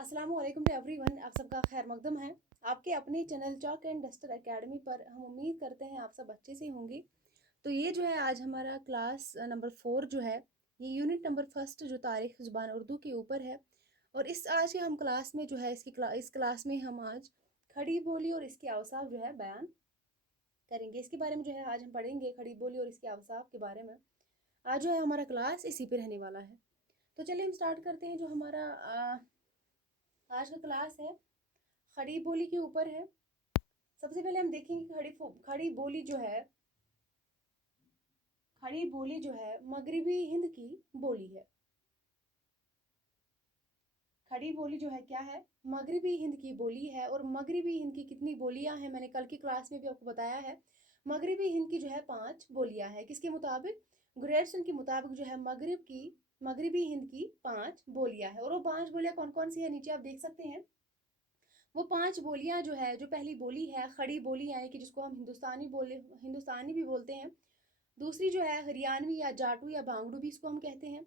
अस्सलाम वालेकुम to everyone. आप सबका खैर मकदम है आपके अपने channel chalk and duster academy पर। हम उम्मीद करते हैं आप सब अच्छे से होंगे। तो ये जो है आज हमारा क्लास नंबर 4 जो है, ये यूनिट नंबर फर्स्ट जो तारीख ज़ुबान उर्दू के ऊपर है। और इस आज के हम क्लास में जो है इस क्लास में हम आज खड़ी बोली और इसके अवसाफ जो है बयान करेंगे। इसके बारे में जो है आज हम पढ़ेंगे खड़ी बोली और इसके अवसाफ के बारे में। आज जो है हमारा क्लास इसी पे रहने वाला है। तो चलिए हम स्टार्ट करते हैं। जो हमारा आज का क्लास है खड़ी बोली के ऊपर है। सबसे पहले हम देखेंगे खड़ी बोली जो है मगरिबी हिंद की बोली है। खड़ी बोली जो है क्या है, मगरिबी हिंद की बोली है। और मगरिबी हिंद की कितनी बोलियां हैं मैंने कल की क्लास में भी आपको बताया है। मगरिबी हिंद की जो है 5 बोलियां हैं। किसके मुताबिक? ग्रेडसन के मुताबिक जो है मगरिबी हिंद की 5 बोलियां हैं। और वो 5 बोलियां कौन कौन सी है नीचे आप देख सकते हैं। वो 5 बोलियां जो है, जो पहली बोली है खड़ी बोली यानी कि जिसको हम हिंदुस्तानी भी बोलते हैं। दूसरी जो है हरियाणवी या जाटू या भांगड़ू भी इसको हम कहते हैं।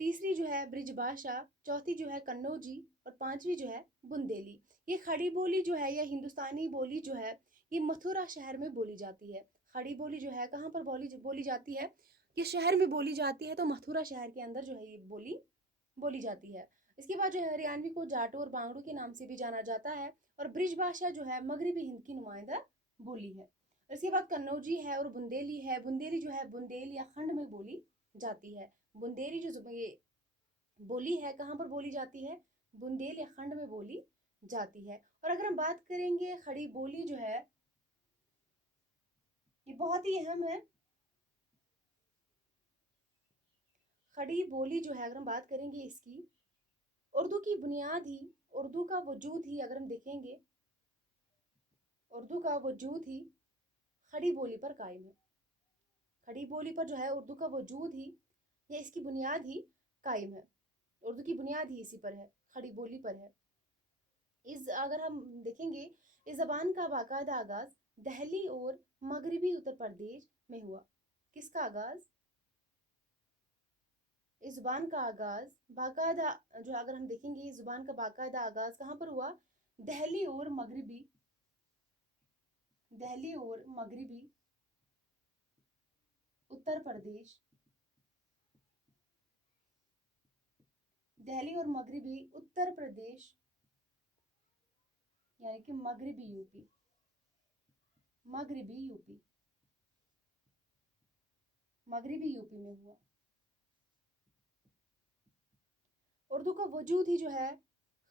तीसरी जो है ब्रिजभाषा। चौथी जो है कन्नौजी। और पांचवी जो है बुंदेली। ये खड़ी बोली जो है, यह हिंदुस्तानी बोली जो है, ये मथुरा शहर में बोली जाती है। खड़ी बोली जो है कहाँ पर बोली बोली जाती है? ये शहर में बोली जाती है, तो मथुरा शहर के अंदर जो है ये बोली बोली जाती है। इसके बाद जो है हरियाणवी को जाटो और बांगड़ू के नाम से भी जाना जाता है। और ब्रिज भाषा जो है मगरबी हिंद की नुमाइंदा बोली है। इसके बाद कन्नौजी है और बुंदेली है। बुंदेली जो है बुंदेल या खंड में बोली जाती है। बुंदेली जो ये बोली है कहाँ पर बोली जाती है? बुंदेल या खंड में बोली जाती है। और अगर हम बात करेंगे खड़ी बोली जो है, ये बहुत ही अहम है। खड़ी बोली जो है अगर हम बात करेंगे इसकी, उर्दू की बुनियाद ही, उर्दू का वजूद ही अगर हम देखेंगे, उर्दू का वजूद ही खड़ी बोली पर कायम है। खड़ी बोली पर जो है उर्दू का वजूद ही या इसकी बुनियाद ही कायम है। उर्दू की बुनियाद ही इसी पर है, खड़ी बोली पर है। इस अगर हम देखेंगे, इस जबान का बाकायदा आगाज दहली और मगरबी उत्तर प्रदेश में हुआ। किसका आगाज? इस जुबान का आगाज बाकायदा, जो अगर हम देखेंगे इस जुबान का बाकायदा आगाज कहाँ पर हुआ? दहली और मगरबी, दहली और मगरबी उत्तर प्रदेश, दिल्ली और मगरबी उत्तर प्रदेश यानी कि मगरबी यूपी, मगरबी यूपी, मगरबी यूपी में हुआ। उर्दू का वजूद ही जो है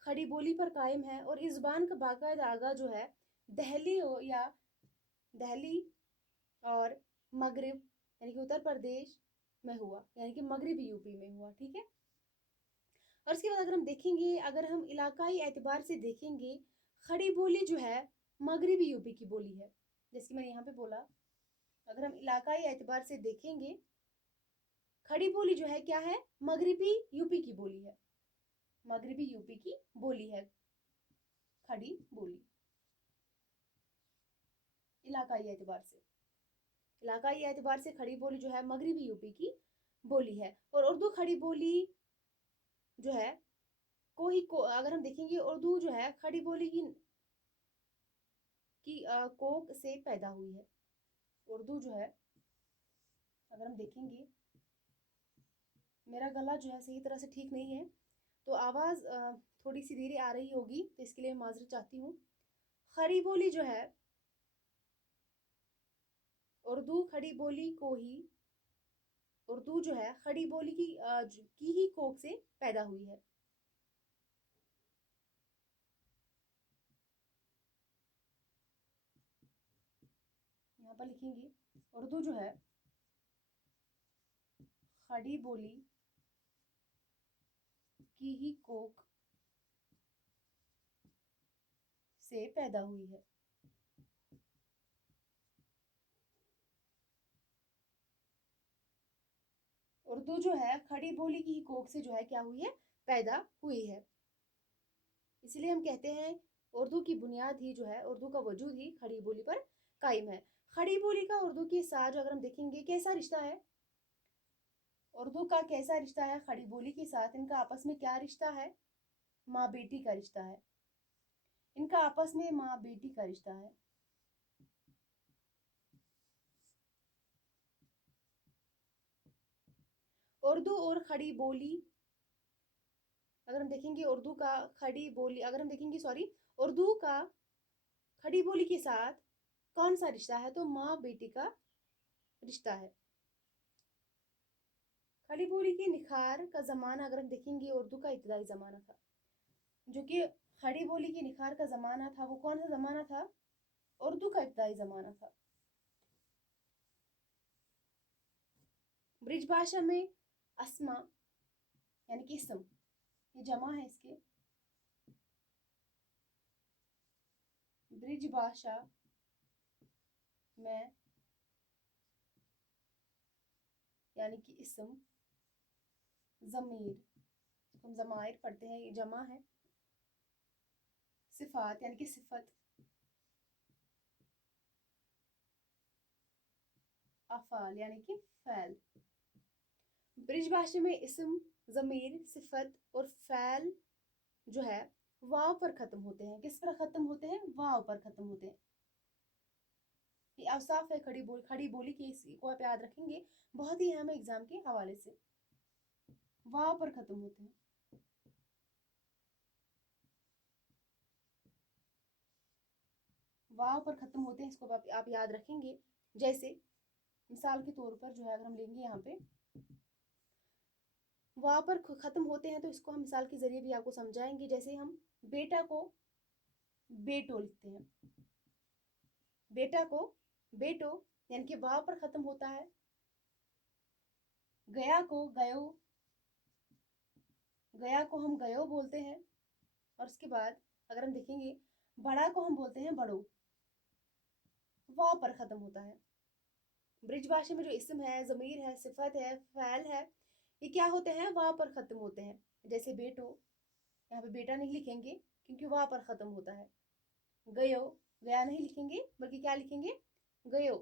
खड़ी बोली पर कायम है। और इस जुबान का बाकायदा आगा जो है दहली या दहली और मगरब यानी कि उत्तर प्रदेश में हुआ, यानी कि मगरबी यूपी में हुआ। ठीक है। और इसके बाद अगर हम देखेंगे, अगर हम इलाकाई एतबार से देखेंगे, खड़ी बोली जो है मगरबी यूपी की बोली है। जैसे कि मैंने यहाँ पे बोला, अगर हम इलाकाई एतबार से देखेंगे, खड़ी बोली जो है क्या है? मगरबी यूपी की बोली है। मगरबी यूपी की बोली है खड़ी बोली, इलाकाई एतबार से। इलाकाई एतबार से खड़ी बोली जो है मगरबी यूपी की बोली है। और उर्दू खड़ी बोली जो है अगर हम देखेंगे, उर्दू जो है खड़ी बोली की कोक से पैदा हुई है। उर्दू जो है अगर हम देखेंगे, मेरा गला जो है सही तरह से ठीक नहीं है, तो आवाज़ थोड़ी सी धीरे आ रही होगी, तो इसके लिए माजरत चाहती हूँ। खड़ी बोली जो है, उर्दू खड़ी बोली को ही, उर्दू जो है खड़ी बोली की ही कोख से पैदा हुई है। यहाँ पर लिखेंगे, उर्दू जो है खड़ी बोली की ही कोख से पैदा हुई है। उर्दू जो है खड़ी बोली की ही कोख से जो है क्या हुई है? पैदा हुई है। इसलिए हम कहते हैं उर्दू की बुनियाद ही जो है, उर्दू का वजूद ही खड़ी बोली पर कायम है। खड़ी बोली का उर्दू के साथ अगर हम देखेंगे कैसा रिश्ता है, उर्दू का कैसा रिश्ता है खड़ी बोली के साथ, इनका आपस में क्या रिश्ता है? माँ बेटी का रिश्ता है, इनका आपस में माँ बेटी का रिश्ता है। उर्दू और खड़ी बोली, अगर हम देखेंगे उर्दू का खड़ी बोली, अगर हम देखेंगे सॉरी, उर्दू का खड़ी बोली के साथ कौन सा रिश्ता है, तो माँ बेटी का रिश्ता है। खड़ी बोली के निखार का ज़माना अगर हम देखेंगे उर्दू का इब्तदाई ज़माना था, जो कि खड़ी बोली के निखार का ज़माना था, वो कौन सा ज़माना था, उर्दू का इब्तदाई ज़माना था। ब्रिज भाषा में अस्मा यानी कि इसम, ये जमा है इसके, ब्रिज भाषा में यानी कि इसम, ज़मीर, हम ज़माइर पढ़ते हैं, ये जमा है, सिफात यानी कि सिफत, अफ़ाल यानी कि फ़ैल। ब्रिज भाषा में इसम, ज़मीर, सिफत और फ़ैल जो है वाव पर ख़त्म होते हैं। किस पर ख़त्म होते हैं, वाव पर ख़त्म होते हैं। ये अवसाफ है खड़ी बोली की, इसको आप याद रखेंगे, बहुत ही अहम है एग्जाम के हवाले से। वाव पर ख़त्म होते हैं। वाव पर ख़त्म होते हैं, इसको आप याद रखेंगे। जैसे मिसाल के तौर पर जो है अगर हम लेंगे यहाँ पे वाव पर ख़त्म होते हैं, तो इसको हम मिसाल के ज़रिए भी आपको समझाएंगे। जैसे हम बेटा को बेटो लिखते हैं, बेटा को बेटो यानी कि वाव पर ख़त्म होता है। गया को गयो, गया को हम गयो बोलते हैं। और उसके बाद अगर हम देखेंगे बड़ा को हम बोलते हैं बड़ो, वाव पर ख़त्म होता है। ब्रिज भाषा में जो इसम है, ज़मीर है, सिफत है, फ़ैल है, ये क्या होते हैं, वाव पर ख़त्म होते हैं। जैसे बेटो, यहाँ पे बेटा नहीं लिखेंगे क्योंकि वाव पर ख़त्म होता है। गयो, गया नहीं लिखेंगे बल्कि क्या लिखेंगे, गयो।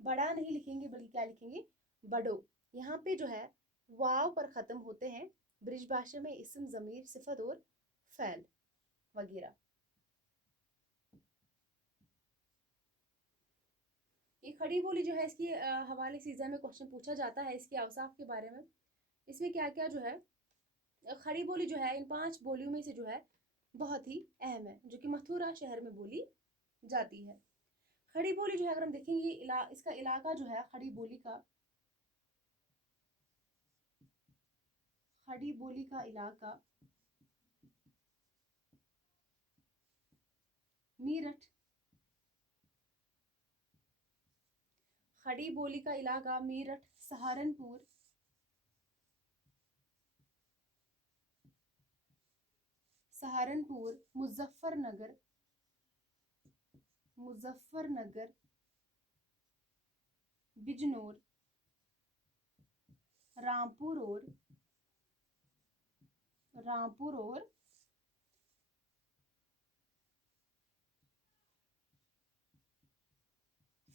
बड़ा नहीं लिखेंगे बल्कि क्या लिखेंगे, बड़ो। यहाँ पे जो है वाव पर ख़त्म होते हैं ब्रिज भाषा में इसम, ज़मीर, सिफत और फ़ैल वगैरह। ये खड़ी बोली जो है, इसकी हवाले से एग्जाम में क्वेश्चन पूछा जाता है इसके अवसाफ के बारे में। इसमें क्या क्या जो है, खड़ी बोली जो है इन 5 बोलियों में से जो है बहुत ही अहम है, जो कि मथुरा शहर में बोली जाती है। खड़ी बोली जो है अगर हम देखेंगे इसका इलाका जो है खड़ी बोली का इलाका मीरठ, खड़ी बोली का इलाका मीरठ, सहारनपुर, मुजफ्फरनगर, बिजनौर, रामपुर और रामपुर और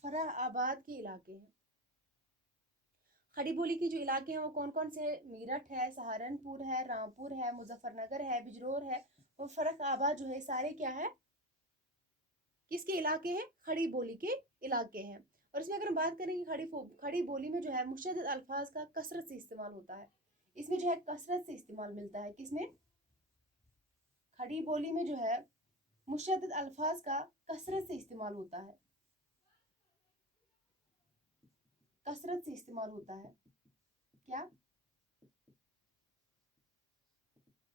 फराहाबाद के इलाके हैं। खड़ी बोली की जो इलाके हैं वो कौन कौन से, मीरठ है, सहारनपुर है, रामपुर है, मुजफ्फरनगर है, बिजनौर है और फर्रुखाबाद जो है, सारे क्या है, किसके इलाके हैं, खड़ी बोली के इलाके हैं। और इसमें अगर हम बात करें कि खड़ी बोली में जो है मुशद्दद अल्फाज का कसरत से इस्तेमाल होता है। इसमें जो है कसरत से इस्तेमाल मिलता है, किसमें, खड़ी बोली में जो है मुशद्दद अल्फाज का कसरत से इस्तेमाल होता है, कसरत से इस्तेमाल होता है। क्या,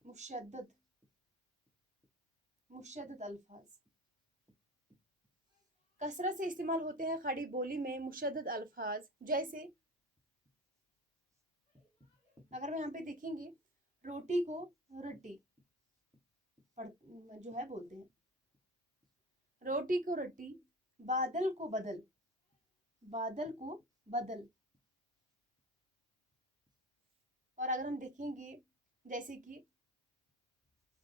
मुशद्दद, अल्फाज कसरत से इस्तेमाल होते हैं खड़ी बोली में मुशद्दद अल्फाज। जैसे अगर हम यहाँ पे देखेंगे रोटी को रट्टी जो है बोलते हैं, रोटी को रट्टी, बादल को बदल, बादल को बदल। और अगर हम देखेंगे जैसे कि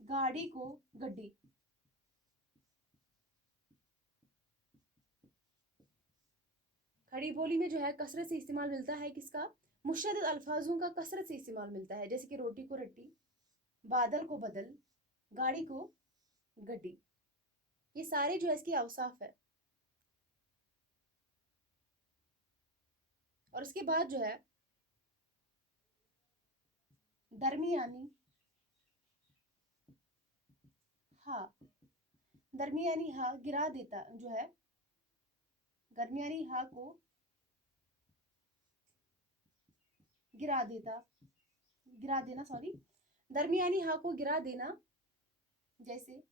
गाड़ी को गड्डी, खड़ी बोली में जो है कसरत से इस्तेमाल मिलता है किसका, मुशद्दद अल्फाजों का कसरत से इस्तेमाल मिलता है। जैसे कि रोटी को रट्टी, बादल को बदल, गाड़ी को गड्डी। ये सारे जो है इसके औसाफ है। और उसके बाद जो है दरमियानी हा। दरमियानी हा गिरा देता जो है, दरमियानी हा को गिरा देता, गिरा देना सॉरी, दरमियानी हा को गिरा देना। जैसे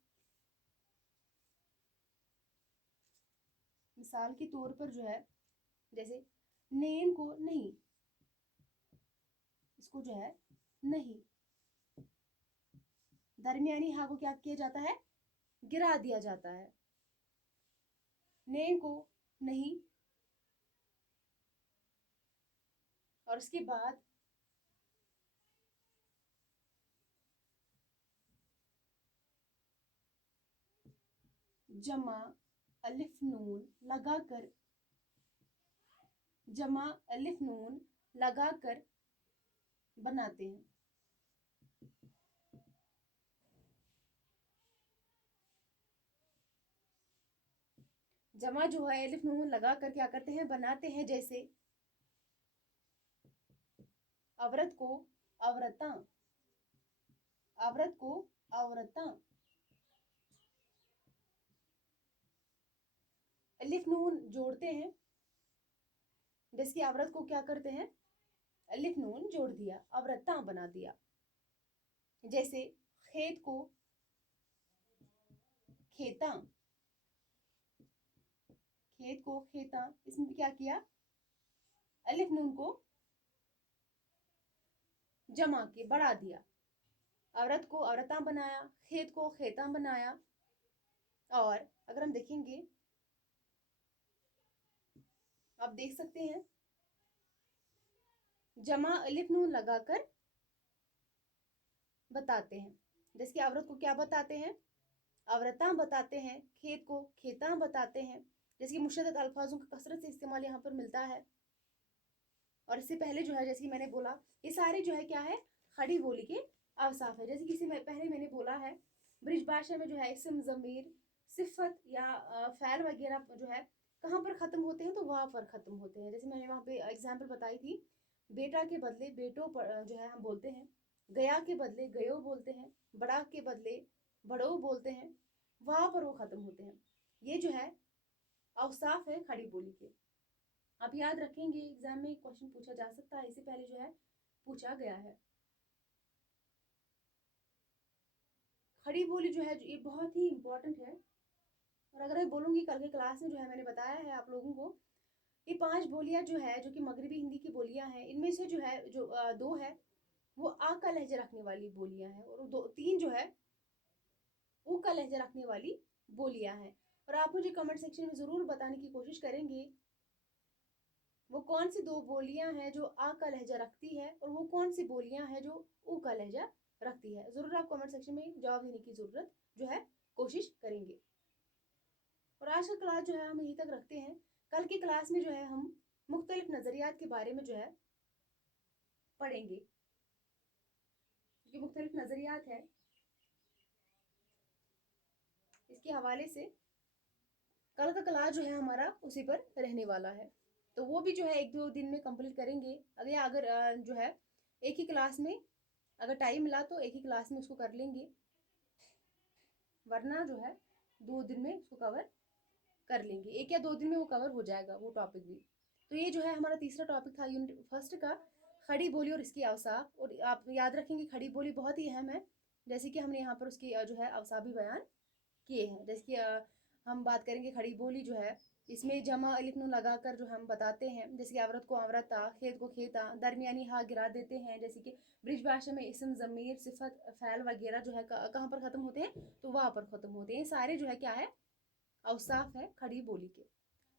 मिसाल के तौर पर जो है, जैसे नेम को नहीं, इसको जो है नहीं, दरमियानी हा को क्या किया जाता है, गिरा दिया जाता है। नेम को नहीं। और उसके बाद जमा अलिफ नून लगाकर, जमा अलिफ नून लगाकर बनाते हैं। जमा जो है अलिफ नून लगाकर क्या करते हैं, बनाते हैं। जैसे औरत को औरतां, औरत को औरतां। अलिफ नून जोड़ते हैं, जैसे औरत को क्या करते हैं, अलिफ नून जोड़ दिया, औरतां बना दिया। जैसे खेत को खेता, खेत को खेता, इसमें क्या किया, अलिफ नून को जमा के बढ़ा दिया। औरत को औरतां बनाया, खेत को खेता बनाया। और अगर हम देखेंगे, आप देख सकते हैं, जमा अलिफ नून लगाकर बताते हैं। जैसे कि औरत को क्या बताते हैं, औरतां बताते हैं, खेत को खेतां बताते हैं। जैसे कि मुशद्दद अल्फाजों का कसरत से इस्तेमाल यहाँ पर मिलता है। और इससे पहले जो है, जैसे कि मैंने बोला, ये सारे जो है क्या है, खड़ी बोली के अवसाफ है। जैसे कि पहले मैंने बोला है, ब्रिज भाषा में जो है इसम, ज़मीर, सिफत या फ़ैल वगैरह जो है कहाँ पर ख़त्म होते हैं, तो वहाँ पर ख़त्म होते हैं। जैसे मैंने वहाँ पे एग्जाम्पल बताई थी, बेटा के बदले बेटो पर जो है हम बोलते हैं, गया के बदले गयो बोलते हैं, बड़ा के बदले बड़ो बोलते हैं, वहाँ पर वो ख़त्म होते हैं। ये जो है अवसाफ है खड़ी बोली के। आप याद रखेंगे, एग्जाम में क्वेश्चन पूछा जा सकता है, इससे पहले जो है पूछा गया है। खड़ी बोली जो है ये बहुत ही इंपॉर्टेंट है। और अगर मैं बोलूँगी कल के क्लास में जो है मैंने बताया है आप लोगों को, ये 5 बोलियां जो है, जो कि मगरबी हिंदी की बोलियां हैं, इनमें से जो है जो 2 है वो आ का लहजा रखने वाली बोलियां हैं, और 3 जो है ऊ का लहजा रखने वाली बोलियां हैं। और आप मुझे कमेंट सेक्शन में ज़रूर बताने की कोशिश करेंगे वो कौन सी 2 बोलियां हैं जो आ का लहजा रखती है, और वो कौन सी बोलियां हैं जो ऊ का लहजा रखती है। ज़रूर आप कमेंट सेक्शन में जवाब देने की ज़रूरत जो है कोशिश करेंगे। और आज का क्लास जो है हम यहीं तक रखते हैं। कल की क्लास में जो है हम मुख्तलिफ नज़रियात के बारे में जो है पढ़ेंगे, जो मुख्तलिफ नज़रियात है इसके हवाले से कल का क्लास जो है हमारा उसी पर रहने वाला है। तो वो भी जो है 1-2 दिन में कंप्लीट करेंगे। अगर जो है एक ही क्लास में अगर टाइम मिला तो एक ही क्लास में उसको कर लेंगे, वरना जो है 2 दिन में उसको कवर कर लेंगे। 1 या 2 दिन में वो कवर हो जाएगा वो टॉपिक भी। तो ये जो है हमारा तीसरा टॉपिक था यूनिट फर्स्ट का, खड़ी बोली और इसकी अवसाफ। और आप याद रखेंगे खड़ी बोली बहुत ही अहम है, जैसे कि हमने यहाँ पर उसकी जो है अवसाफ भी बयान किए हैं। जैसे कि हम बात करेंगे खड़ी बोली जो है, इसमें जमा अलिफ नून लगाकर जो हम बताते हैं, जैसे कि औरत को औरता, खेत को खेता, दरमियानी हा गिरा देते हैं। जैसे कि ब्रिज भाषा में इसम, ज़मीर, सिफत, फ़ैल वगैरह जो है कहाँ पर ख़त्म होते हैं, तो वहाँ पर ख़त्म होते हैं। सारे जो है क्या है, औसाफ है खड़ी बोली के।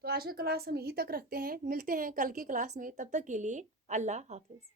तो आज का क्लास हम यहीं तक रखते हैं, मिलते हैं कल के क्लास में। तब तक के लिए अल्लाह हाफिज़।